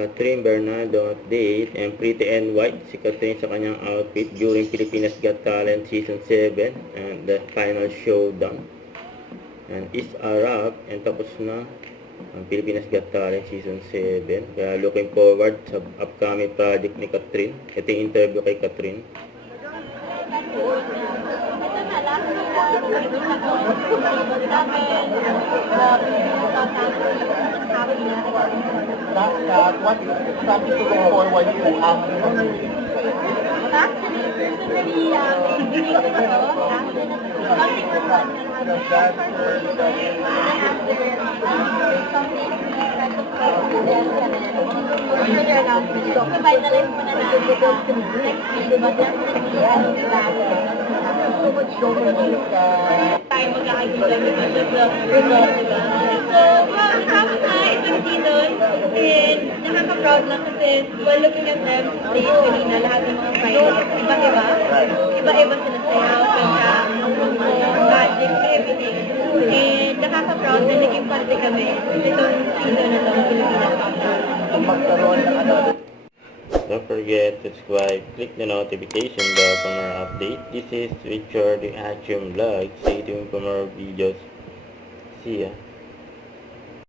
Catherine Bernardo update, and pretty and white si Catherine sa kanyang outfit during Pilipinas Got Talent Season 7 and the final showdown. And is a wrap, and tapos na ang Pilipinas Got Talent Season 7. Kaya looking forward sa upcoming project ni Catherine. Ito yung interview kay Catherine. What is something to look forward to after? Actually, personally, hindi ko ito. Something was fun. Further announcement. So, finalize mo na natin next week, but definitely, tayo magkakaibigan because of the result, diba? So, happy na isang season, and nakaka-proud lang kasi while looking at them, stage kanina, lahat ng mga finalists, iba-iba. Iba-iba sila sayaw, kanta, magic, everything. And nakaka-proud na naging parte kami nitong season na ito ng Pilipinas Got Talent. Don't forget to subscribe, click the notification bell for more update. This is Richard the Action Vlog. Stay tuned for more videos. See ya.